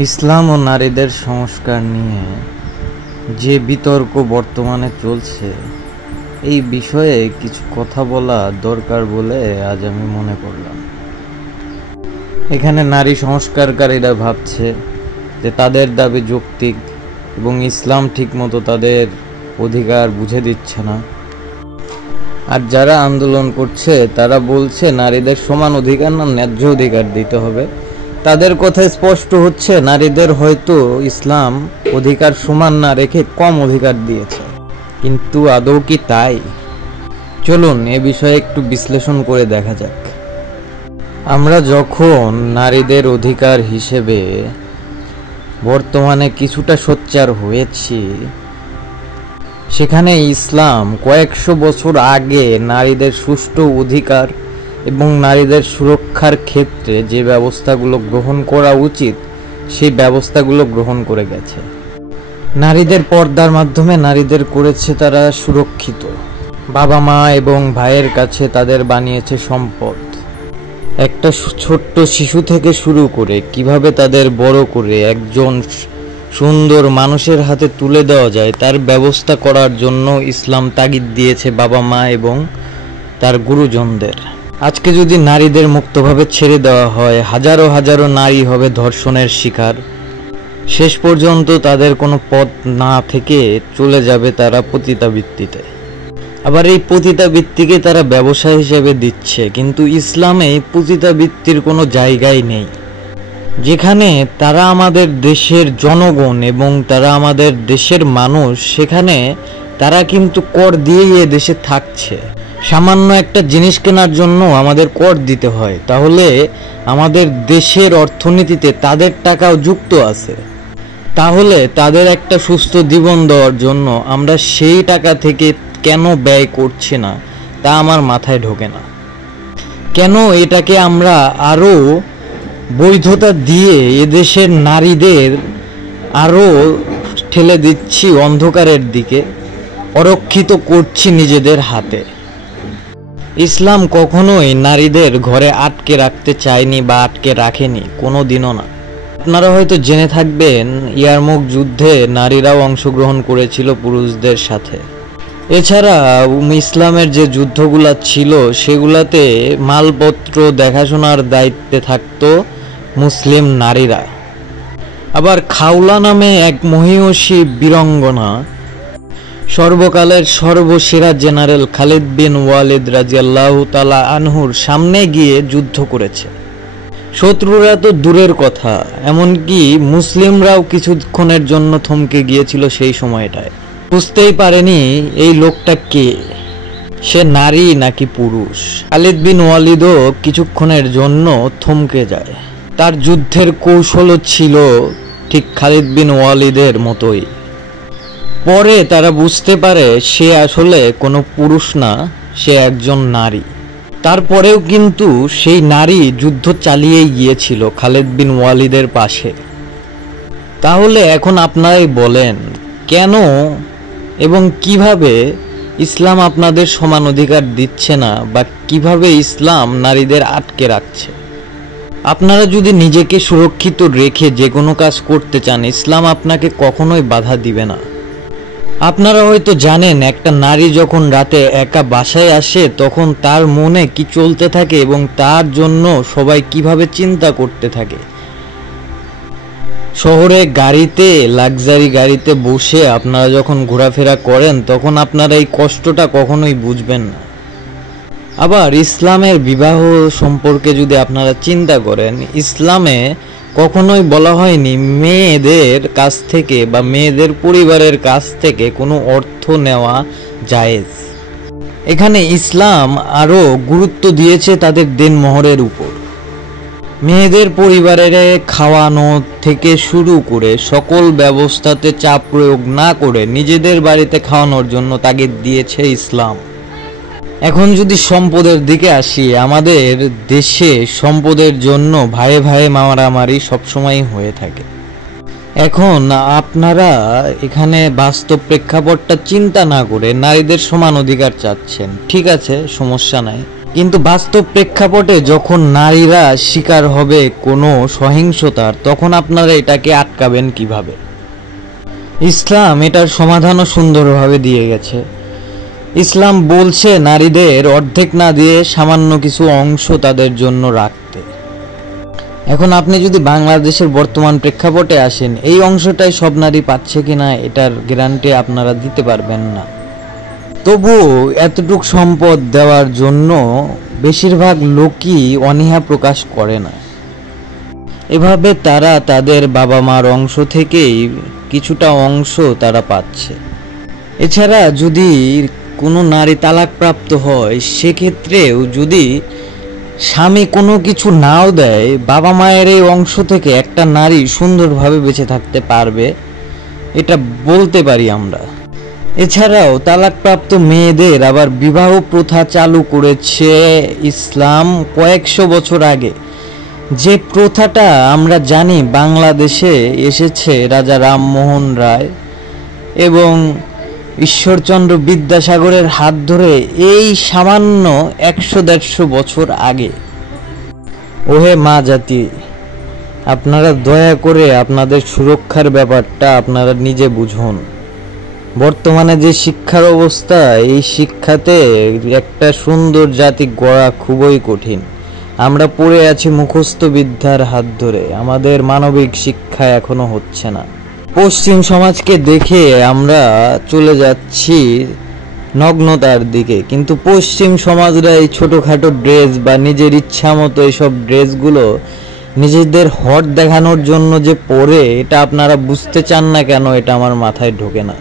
ইসলাম ও নারীদের সংস্কার নিয়ে যে বিতর্ক বর্তমানে চলছে, এই বিষয়ে কিছু কথা বলা দরকার বলে আজ আমি মনে করলাম। এখানে নারী সংস্কারকারীরা ভাবছে যে তাদের দাবি যৌক্তিক এবং ইসলাম ঠিকমতো তাদের অধিকার বুঝে দিচ্ছে না, আর যারা আন্দোলন করছে তারা বলছে নারীদের সমান অধিকার না ন্যায্য অধিকার দিতে হবে। তাদের কথায় স্পষ্ট হচ্ছে নারীদের হয়তো ইসলাম অধিকার সমান না রেখে কম অধিকার দিয়েছে, কিন্তু আদৌ কি তাই? চলুন এ বিষয়ে একটু বিশ্লেষণ করে দেখা যাক। আমরা যখন নারীদের অধিকার হিসেবে বর্তমানে কিছুটা সোচ্চার হয়েছি, সেখানে ইসলাম কয়েকশো বছর আগে নারীদের সুষ্ঠু অধিকার এবং নারীদের সুরক্ষার ক্ষেত্রে যে ব্যবস্থাগুলো গ্রহণ করা উচিত সেই ব্যবস্থাগুলো গ্রহণ করে গেছে। নারীদের পর্দার মাধ্যমে নারীদের করেছে তারা সুরক্ষিত, বাবা মা এবং ভাইয়ের কাছে তাদের বানিয়েছে সম্পদ। একটা ছোট্ট শিশু থেকে শুরু করে কিভাবে তাদের বড় করে একজন সুন্দর মানুষের হাতে তুলে দেওয়া যায় তার ব্যবস্থা করার জন্য ইসলাম তাগিদ দিয়েছে বাবা মা এবং তার গুরুজনদের। আজকে যদি নারীদের মুক্তভাবে ছেড়ে দেওয়া হয়, হাজারো হাজারো নারী হবে ধর্ষণের শিকার। শেষ পর্যন্ত তাদের কোনো পথ না থেকে চলে যাবে তারা পতিতাবৃত্তিতে। আবার এই পতিতাবৃত্তিকে তারা ব্যবসা হিসেবে দিচ্ছে, কিন্তু ইসলামে পতিতাবৃত্তির কোনো জায়গাই নেই। যেখানে তারা আমাদের দেশের জনগণ এবং তারা আমাদের দেশের মানুষ, সেখানে তারা কিন্তু কর দিয়েই এ দেশে থাকছে। সামান্য একটা জিনিস কেনার জন্য আমাদের কর দিতে হয়, তাহলে আমাদের দেশের অর্থনীতিতে তাদের টাকাও যুক্ত আছে। তাহলে তাদের একটা সুস্থ জীবন দেওয়ার জন্য আমরা সেই টাকা থেকে কেন ব্যয় করছি না তা আমার মাথায় ঢোকে না। কেন এটাকে আমরা আরও বৈধতা দিয়ে এদেশের নারীদের আরও ঠেলে দিচ্ছি অন্ধকারের দিকে, অরক্ষিত করছি নিজেদের হাতে। ইসলাম কখনোই নারীদের ঘরে আটকে রাখতে চায়নি বা আটকে রাখেনি, কোনো দিনও না। আপনারা হয়তো জেনে থাকবেন ইয়ারমুক যুদ্ধে নারীরাও অংশগ্রহণ করেছিল পুরুষদের সাথে। এছাড়া ইসলামের যে যুদ্ধগুলা ছিল সেগুলাতে মালপত্র দেখাশোনার দায়িত্বে থাকতো মুসলিম নারীরা। আবার খাওলা নামে এক মহিয়সী বীরাঙ্গনা সর্বকালের সর্বসেরা জেনারেল খালিদ বিন ওয়ালিদ রাদিয়াল্লাহু তাআলা আনহুর সামনে গিয়ে যুদ্ধ করেছে। শত্রুরা তো দূরের কথা, এমনকি মুসলিমরাও কিছুক্ষণের জন্য থমকে গিয়েছিল সেই সময়টায়। বুঝতেই পারেনি এই লোকটা কে, সে নারী নাকি পুরুষ। খালিদ বিন ওয়ালিদও কিছুক্ষণের জন্য থমকে যায়। তার যুদ্ধের কৌশলও ছিল ঠিক খালিদ বিন ওয়ালিদের মতোই। পরে তারা বুঝতে পারে সে আসলে কোনো পুরুষ না, সে একজন নারী। তারপরেও কিন্তু সেই নারী যুদ্ধ চালিয়েই গিয়েছিল খালিদ বিন ওয়ালিদের পাশে। তাহলে এখন আপনারাই বলেন, কেন এবং কিভাবে ইসলাম আপনাদের সমান অধিকার দিচ্ছে না, বা কিভাবে ইসলাম নারীদের আটকে রাখছে? আপনারা যদি নিজেকে সুরক্ষিত রেখে যে কোনো কাজ করতে চান, ইসলাম আপনাকে কখনোই বাধা দিবে না। আপনারা হয়তো জানেন একটা নারী যখন রাতে একা বাসায় আসে তখন তার মনে কি চলতে থাকে এবং তার জন্য সবাই কিভাবে চিন্তা করতে থাকে। শহরে গাড়িতে, লাক্সারি গাড়িতে বসে আপনারা যখন ঘোরাফেরা করেন তখন আপনারা এই কষ্টটা কখনোই বুঝবেন না। আবার ইসলামের বিবাহ সম্পর্কে যদি আপনারা চিন্তা করেন, ইসলামে কখনোই বলা হয়নি মেয়েদের কাছ থেকে বা মেয়েদের পরিবারের কাছ থেকে কোনো অর্থ নেওয়া জায়েজ। এখানে ইসলাম আরও গুরুত্ব দিয়েছে তাদের দেনমোহরের উপর। মেয়েদের পরিবারের খাওয়ানো থেকে শুরু করে সকল ব্যবস্থাতে চাপ প্রয়োগ না করে নিজেদের বাড়িতে খাওয়ানোর জন্য তাগিদ দিয়েছে ইসলাম। এখন যদি সম্পদের দিকে আসি, আমাদের দেশে সম্পদের জন্য ভাইয়ে ভাইয়ে মারামারি সবসময় হয়ে থাকে। এখন আপনারা এখানে বাস্তব প্রেক্ষাপটটা চিন্তা না করে নারীদের সমান অধিকার চাচ্ছেন, ঠিক আছে, সমস্যা নাই। কিন্তু বাস্তব প্রেক্ষাপটে যখন নারীরা শিকার হবে কোনো সহিংসতার, তখন আপনারা এটাকে আটকাবেন কিভাবে? ইসলাম এটার সমাধানও সুন্দরভাবে দিয়ে গেছে। ইসলাম বলছে নারীদের অর্ধেক না দিয়ে সামান্য কিছু অংশ তাদের জন্য রাখতে। এখন আপনি যদি বাংলাদেশের বর্তমান প্রেক্ষাপটে আসেন, এই অংশটাই সব নারী পাচ্ছে কিনা এটার গ্যারান্টি আপনারা দিতে পারবেন না। তবুও এতটুক সম্পদ দেওয়ার জন্য বেশিরভাগ লোকই অনীহা প্রকাশ করে না। এভাবে তারা তাদের বাবা মার অংশ থেকেই কিছুটা অংশ তারা পাচ্ছে। এছাড়া যদি কোনো নারী তালাকপ্রাপ্ত হয়, সেক্ষেত্রেও যদি স্বামী কোনো কিছু নাও দেয়, বাবা মায়ের এই অংশ থেকে একটা নারী সুন্দরভাবে বেঁচে থাকতে পারবে, এটা বলতে পারি আমরা। এছাড়াও তালাকপ্রাপ্ত মেয়েদের আবার বিবাহ প্রথা চালু করেছে ইসলাম কয়েকশো বছর আগে। যে প্রথাটা আমরা জানি বাংলাদেশে এসেছে রাজা রামমোহন রায় এবং ঈশ্বরচন্দ্র বিদ্যাসাগরের হাত ধরে এই সামান্য 100-150 বছর আগে। ওহে মা জাতি, আপনারা দয়া করে আপনাদের সুরক্ষার ব্যাপারটা আপনারা নিজে বুঝুন। বর্তমানে যে শিক্ষার অবস্থা, এই শিক্ষাতে একটা সুন্দর জাতি গড়া খুবই কঠিন। আমরা পড়ে আছি মুখস্থ বিদ্যার হাত ধরে, আমাদের মানবিক শিক্ষা এখনো হচ্ছে না। পশ্চিম সমাজকে দেখে আমরা চলে যাচ্ছি নগ্নতার দিকে, কিন্তু পশ্চিম সমাজরা এই ছোটোখাটো ড্রেস বা নিজের ইচ্ছা মতো এইসব ড্রেসগুলো নিজেদের হট দেখানোর জন্য যে পরে, এটা আপনারা বুঝতে চান না কেন, এটা আমার মাথায় ঢোকে না।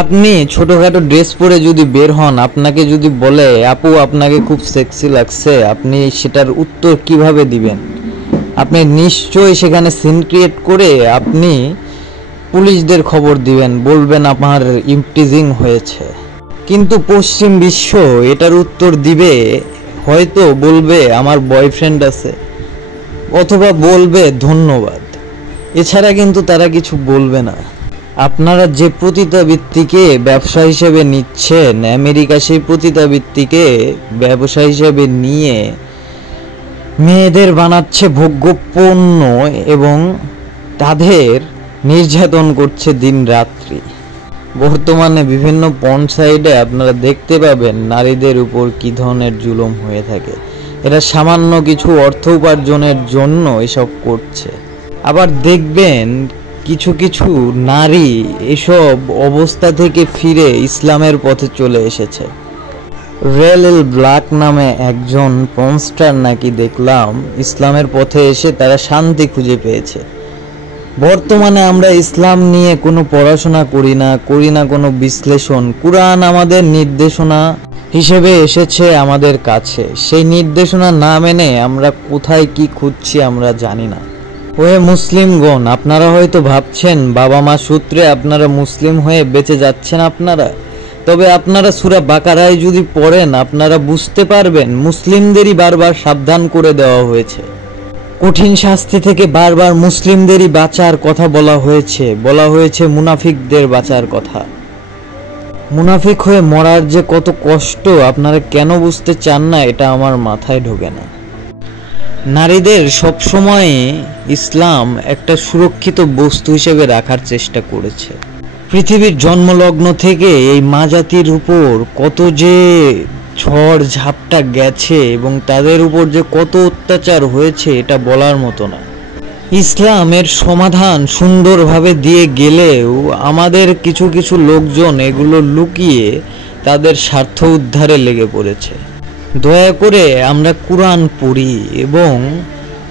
আপনি ছোটোখাটো ড্রেস পরে যদি বের হন, আপনাকে যদি বলে আপু আপনাকে খুব সেক্সি লাগছে, আপনি সেটার উত্তর কিভাবে দিবেন? আপনি নিশ্চয়ই সেখানে সিন ক্রিয়েট করে আপনি পুলিশদের খবর দিবেন, বলবেন আমার ইমপ্রিজিং হয়েছে। কিন্তু পশ্চিম বিশ্ব এটার উত্তর দিবে, হয়তো বলবে আমার বয়ফ্রেন্ড আছে, অথবা বলবে ধন্যবাদ। এছাড়া কিন্তু তারা কিছু বলবে না। আপনারা যে পতিতাবৃত্তিকে ব্যবসা হিসেবে নিচ্ছেন, আমেরিকা সেই পতিতাবৃত্তিকে ব্যবসা হিসেবে নিয়ে মেয়েদের বানাচ্ছে ভোগ্য পণ্য এবং তাদের নির্যাতন করছে দিন রাত্রি। বর্তমানে বিভিন্ন পর্ন সাইটে আপনারা দেখতে পাবেন নারীদের উপর কী ধরনের জুলুম হয়ে থাকে। এরা সামান্য কিছু অর্থ উপার্জনের জন্য এসব করছে। আবার দেখবেন কিছু কিছু নারী এসব অবস্থা থেকে ফিরে ইসলামের পথে চলে এসেছে। রেল ব্ল্যাক নামে একজন পর্নস্টার নাকি দেখলাম ইসলামের পথে এসে তারা শান্তি খুঁজে পেয়েছে। বর্তমানে আমরা ইসলাম নিয়ে কোনো পড়াশোনা করি না কোনো বিশ্লেষণ। কুরআন আমাদের নির্দেশনা হিসেবে এসেছে আমাদের কাছে, সেই নির্দেশনা না মেনে আমরা কোথায় কি খুঁজছি আমরা জানি না। ওহে মুসলিমগণ, আপনারা হয়তো ভাবছেন বাবা মা সূত্রে আপনারা মুসলিম হয়ে বেঁচে যাচ্ছেন আপনারা, তবে আপনারা সূরা বাকারায় যদি পড়েন আপনারা বুঝতে পারবেন মুসলিমদেরই বারবার সাবধান করে দেওয়া হয়েছে। কঠিন শাস্তি থেকে বারবার মুসলিমদেরই বাঁচার কথা বলা হয়েছে মুনাফিকদের বাঁচার কথা। মুনাফিক হয়ে মরার যে কত কষ্ট আপনারা কেন বুঝতে চান না, এটা আমার মাথায় ঢোকে না। নারীদের সবসময় ইসলাম একটা সুরক্ষিত বস্তু হিসেবে রাখার চেষ্টা করেছে। পৃথিবীর জন্মলগ্ন থেকে এই মা জাতির উপর কত যে ঝড় ঝাপটা গেছে এবং তাদের উপর যে কত অত্যাচার হয়েছে এটা বলার মতো না। ইসলামের সমাধান সুন্দরভাবে দিয়ে গেলেও আমাদের কিছু কিছু লোকজন এগুলো লুকিয়ে তাদের স্বার্থ উদ্ধারে লেগে পড়েছে। দয়া করে আমরা কুরআন পড়ি এবং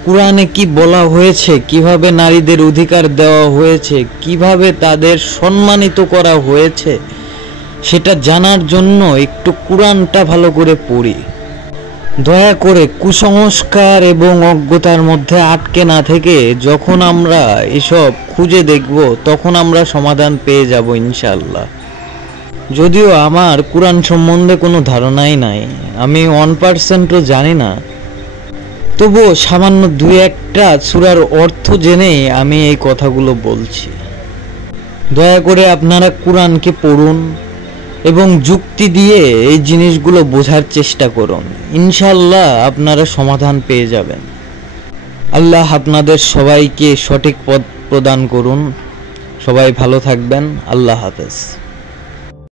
কুরআনে কি বলা হয়েছে, কিভাবে নারীদের অধিকার দেওয়া হয়েছে, কিভাবে তাদের সম্মানিত করা হয়েছে, সেটা জানার জন্য একটু কুরআনটা ভালো করে পড়ি। দয়া করে কুসংস্কার এবং অজ্ঞতার মধ্যে আটকে না থেকে যখন আমরা এসব খুঁজে দেখব তখন আমরা সমাধান পেয়ে যাব ইনশাআল্লাহ। যদিও আমার কুরআন সম্বন্ধে কোনো ধারণাই নাই, আমি 1%ও জানি না, তবুও সামান্য 2-1টা সূরার অর্থ জেনেই আমি এই কথাগুলো বলছি। দয়া করে আপনারা কুরআনকে পড়ুন এবং যুক্তি দিয়ে এই জিনিসগুলো বোঝার চেষ্টা করুন। ইনশাআল্লাহ আপনারা সমাধান পেয়ে যাবেন। আল্লাহ আপনাদের সবাইকে সঠিক পথ প্রদান করুন। সবাই ভালো থাকবেন। আল্লাহ হাফেজ।